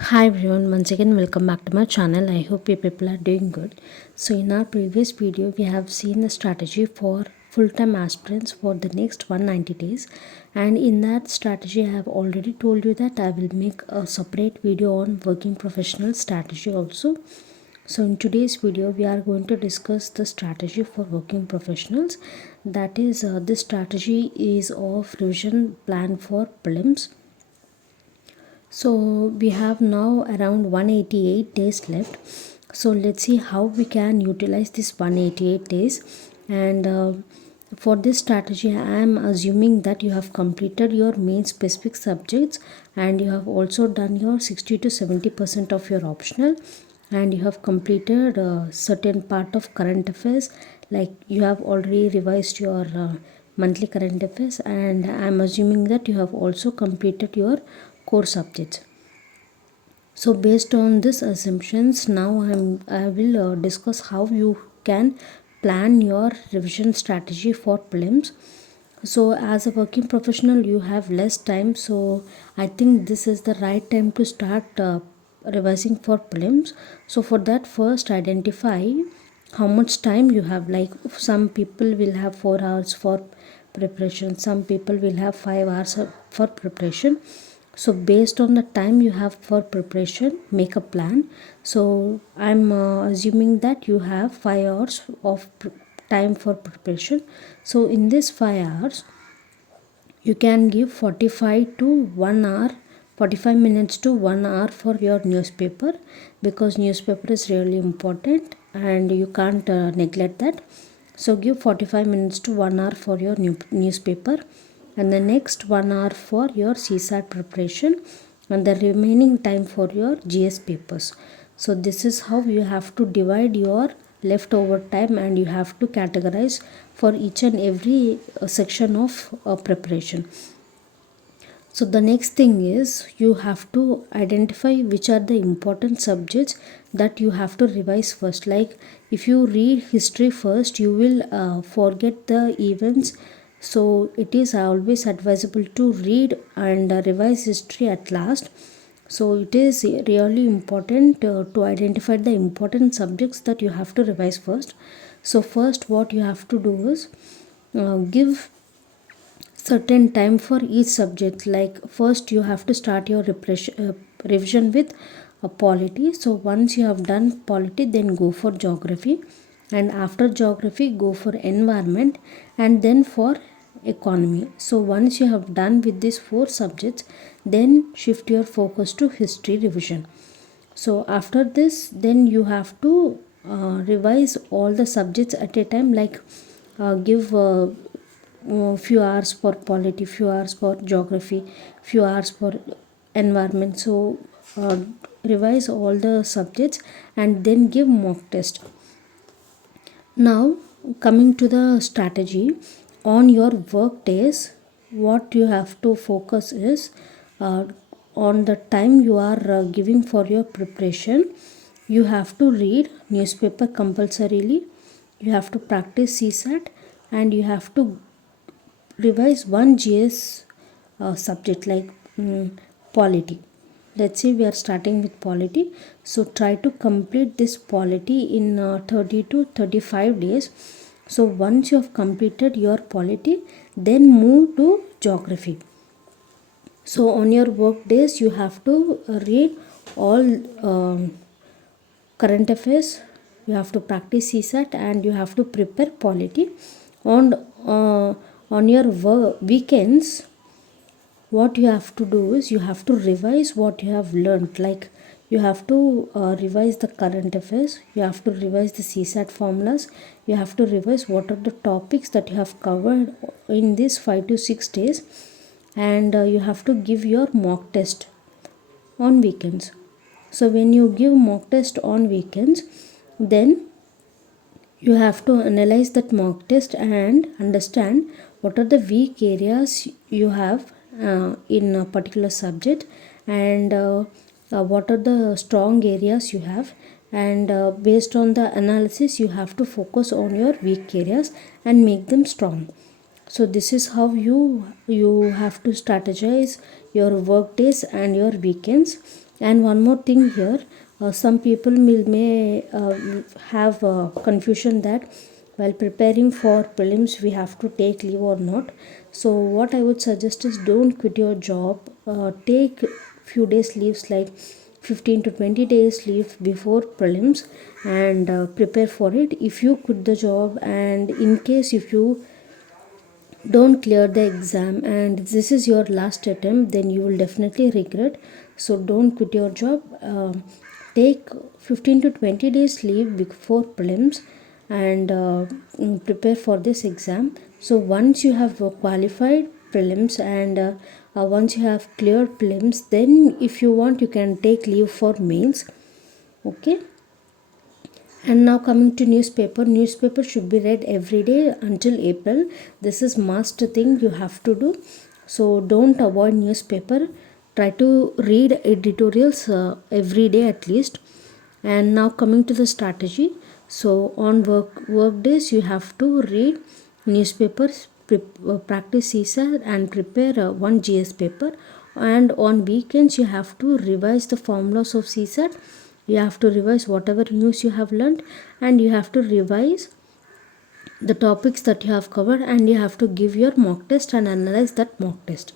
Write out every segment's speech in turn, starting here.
Hi everyone, once again welcome back to my channel. I hope you people are doing good. So in our previous video we have seen the strategy for full-time aspirants for the next 190 days, and in that strategy I have already told you that I will make a separate video on working professional strategy also. So in today's video we are going to discuss the strategy for working professionals. That is, this strategy is of revision plan for prelims. So we have now around 188 days left. So let's see how we can utilize this 188 days. And for this strategy, I am assuming that you have completed your main specific subjects and you have also done your 60 to 70% of your optional, and you have completed a certain part of current affairs, like you have already revised your monthly current affairs, and I am assuming that you have also completed your core subjects. So based on this assumptions, now I will discuss how you can plan your revision strategy for prelims. So as a working professional you have less time, so I think this is the right time to start revising for prelims. So for that, first identify how much time you have. Like some people will have 4 hours for preparation, some people will have 5 hours for preparation. So based on the time you have for preparation, make a plan. So I'm assuming that you have 5 hours of time for preparation. So in this 5 hours you can give 45 to 1 hour, 45 minutes to 1 hour for your newspaper, because newspaper is really important and you can't neglect that. So give 45 minutes to 1 hour for your newspaper, and the next 1 hour for your CSAT preparation, and the remaining time for your GS papers. So this is how you have to divide your leftover time, and you have to categorize for each and every section of preparation. So the next thing is you have to identify which are the important subjects that you have to revise first. Like if you read history first, you will forget the events. So it is always advisable to read and revise history at last. So it is really important to identify the important subjects that you have to revise first. So first what you have to do is give certain time for each subject. Like first you have to start your revision with a polity. So once you have done polity, then go for geography, and after geography go for environment, and then for economy. So once you have done with these 4 subjects, then shift your focus to history revision. So after this, then you have to revise all the subjects at a time. Like give few hours for polity, few hours for geography, few hours for environment. So revise all the subjects and then give mock test. Now coming to the strategy, on your work days what you have to focus is uh, on the time you are giving for your preparation. You have to read newspaper compulsorily, you have to practice CSAT, and you have to revise one GS subject, like polity. Let's say we are starting with polity, so try to complete this polity in 30 to 35 days. So once you have completed your polity, then move to geography. So on your work days you have to read all current affairs, you have to practice CSAT, and you have to prepare polity. On on your weekends, what you have to do is you have to revise what you have learned. Like you have to revise the current affairs, you have to revise the CSAT formulas, you have to revise what are the topics that you have covered in these 5 to 6 days, and you have to give your mock test on weekends. So when you give mock test on weekends, then you have to analyze that mock test and understand what are the weak areas you have in a particular subject, and what are the strong areas you have, and based on the analysis you have to focus on your weak areas and make them strong. So this is how you have to strategize your work days and your weekends. And one more thing here, some people may have confusion that while preparing for prelims we have to take leave or not. So what I would suggest is don't quit your job. Take few days leaves, like 15 to 20 days leave before prelims, and prepare for it. If you quit the job, and in case if you don't clear the exam and this is your last attempt, then you will definitely regret. So don't quit your job. Take 15 to 20 days leave before prelims, and prepare for this exam. So once you have qualified prelims, and once you have cleared prelims, then if you want you can take leave for mains. Okay. And now coming to newspaper. Newspaper should be read every day until April. This is must thing you have to do. So don't avoid newspaper. Try to read editorials every day at least. And now coming to the strategy. So on work days you have to read newspapers, practice CSAT, and prepare one GS paper. And on weekends you have to revise the formulas of CSAT. You have to revise whatever news you have learned, and you have to revise the topics that you have covered, and you have to give your mock test and analyze that mock test.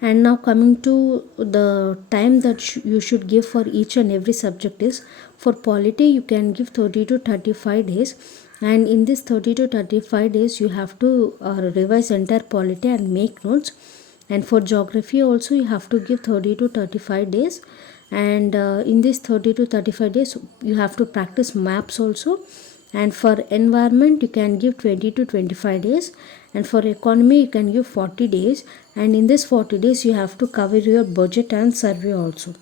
And now coming to the time that you should give for each and every subject is, for polity you can give 30 to 35 days, and in this 30 to 35 days you have to revise entire polity and make notes. And for geography also you have to give 30 to 35 days, and in this 30 to 35 days you have to practice maps also. And for environment you can give 20 to 25 days, and for economy you can give 40 days, and in this 40 days you have to cover your budget and survey also.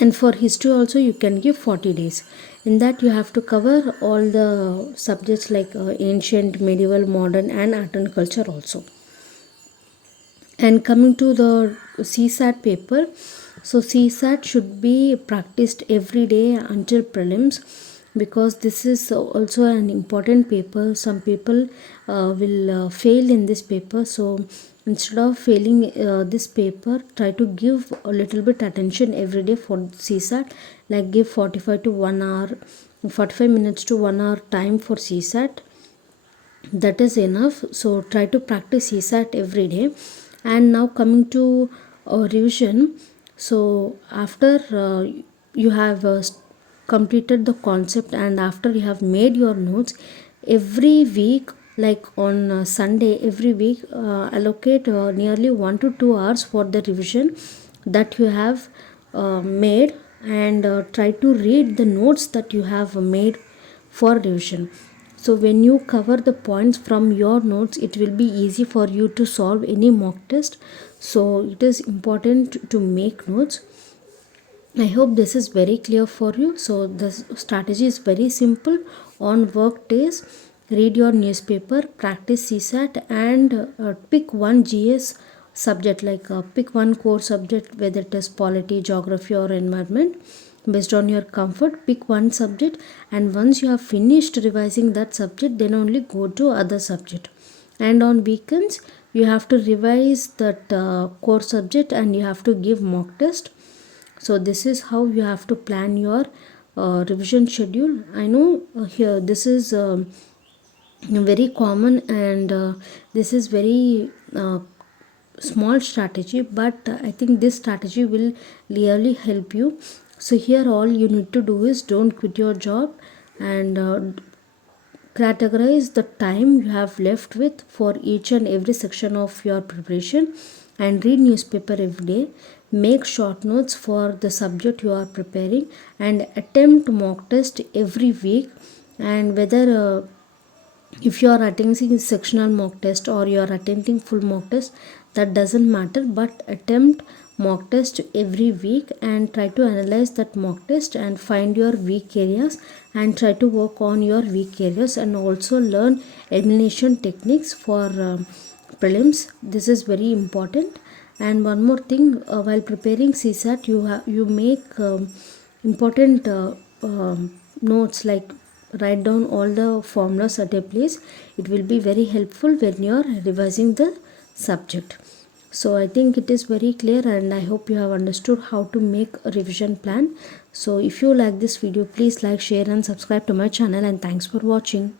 And for history also you can give 40 days. In that you have to cover all the subjects like ancient, medieval, modern, and art and culture also. And coming to the CSAT paper, so CSAT should be practiced every day until prelims, because this is also an important paper. Some people will fail in this paper. So instead of failing this paper, try to give a little bit attention every day for CSAT, like give 45 to 1 hour, 45 minutes to 1 hour time for CSAT. That is enough. So try to practice CSAT every day. And now coming to revision. So after you have completed the concept, and after you have made your notes, every week, like on Sunday every week, allocate nearly 1 to 2 hours for the revision that you have made, and try to read the notes that you have made for revision. So when you cover the points from your notes, it will be easy for you to solve any mock test. So it is important to make notes. I hope this is very clear for you. So the strategy is very simple. On work days, read your newspaper, practice CSAT, and pick one GS subject, like pick one core subject, whether it is polity, geography, or environment. Based on your comfort, pick one subject, and once you have finished revising that subject, then only go to other subject. And on weekends you have to revise that core subject, and you have to give mock test. So this is how you have to plan your revision schedule. I know here this is very common, and this is very small strategy, but I think this strategy will really help you. So here all you need to do is don't quit your job, and categorize the time you have left with for each and every section of your preparation, and read newspaper every day. Make short notes for the subject you are preparing, and attempt mock test every week. And whether if you are attending sectional mock test or you are attempting full mock test, that doesn't matter, but attempt mock test every week, and try to analyze that mock test and find your weak areas, and try to work on your weak areas, and also learn elimination techniques for prelims. This is very important. And one more thing, while preparing CSAT, you make important notes, like write down all the formulas at a place. It will be very helpful when you are revising the subject. So I think it is very clear, and I hope you have understood how to make a revision plan. So if you like this video, please like, share and subscribe to my channel, and thanks for watching.